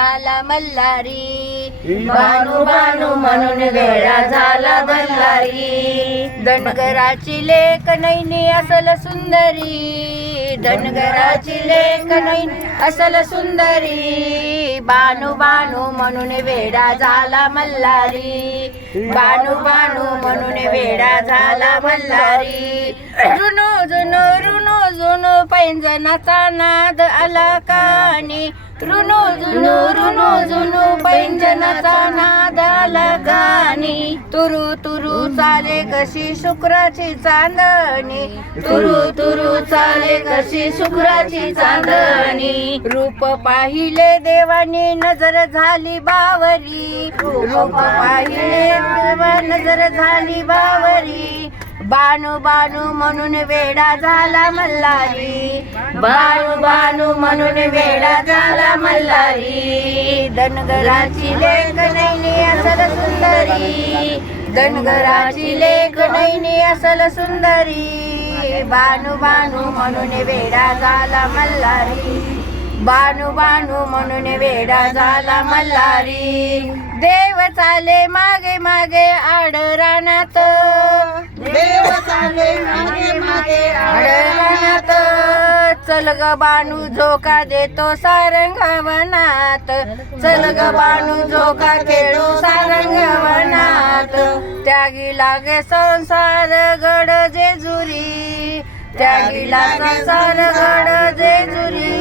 झाला मल्हारी, बानू बानू म्हणून वेळा झाला दल्हारी. धनगराची लेक नैनी असल सुंदरी, धनगराची लेक नैनी असल सुंदरी. बानू बानू म्हणून वेडा झाला मल्हारी, बानू बानू म्हणून वेडा झाला मल्हारी. रुनो जुनो रुनो जुनो पैंजनाचा नाद आला कानी, रुनो जुनो रुनो जुनो पैंजनाचा नाद आला गाणी. तुरु तुरु चाले कशी शुक्राची चांदणी, तुरु तुरु चाले कशी शुक्राची चांदणी. रूप पाहिले देवानी नजर झाली बावरी, रूप पाहिले देवा नजर झाली बावरी. बानू बानू म्हणून वेडा झाला मल्हारी, बानू बानू म्हणून वेडा झाला मल्हारी. धनगराची लेक नैनी असल सुंदरी, धनगराची लेक नैनी असल सुंदरी. बानू बानू म्हणून वेडा झाला मल्हारी, बानू बानू म्हणून वेडा झाला मल्हारी. देव चाले मागे मागे आडरानात, देव चाले मागे मागे आडरानात. चल ग बानू झोका देतो सारंगवनात, चल ग बानू झोका खेळू सारंगवनात. त्यागी लागे संसार गड जेजुरी, त्यागीला संसार गड जेजुरी.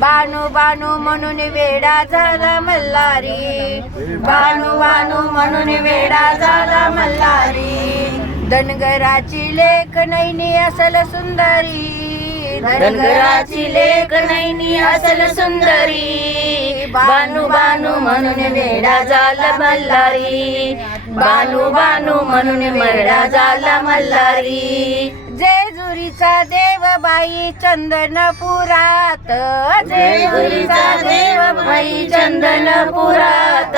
बानू बानू म्हणून वेडा झाला मल्हारी, बानू बानू म्हणून वेडा झाला मल्हारी. धनगराची लेक नैनी असल सुंदरी, धनगराची लेक नैनी असल सुंदरी. बानू बानू म्हणून वेडा झाला मल्हारी, बानू बानू म्हणून वेडा झाला मल्हारी. जेजुरीचा देव बाई चंदनपुरात, जेजुरीचा देव बाई चंदनपुरात.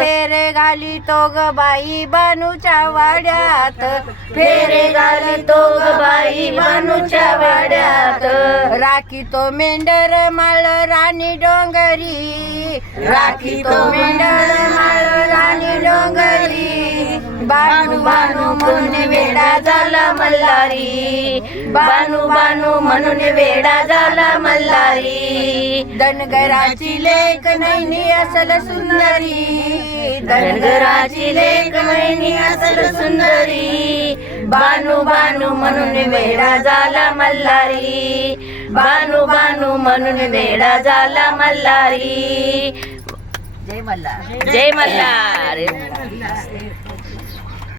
फेरे घाली तो ग बाई बानूच्या वाड्यात, फेरे घाली तो ग बाई बानूच्या वाड्यात. राखी तो मेंढर माळ राणी डोंगरी, राखी तो मेंढर माळ राणी डोंगरी. बानू बानू म्हणून वेडा झाला मल्हारी, बानू बानू म्हणून वेडा झाला मल्हारी. धनगराची लेक नैनी असल सुंदरी, धनगराची लेक नैनी असल सुंदरी. बानू बानू म्हणून वेडा झाला मल्हारी, बानू बानू म्हणून वेडा झाला मल्हारी. जय मल्हार, जय मल्हार.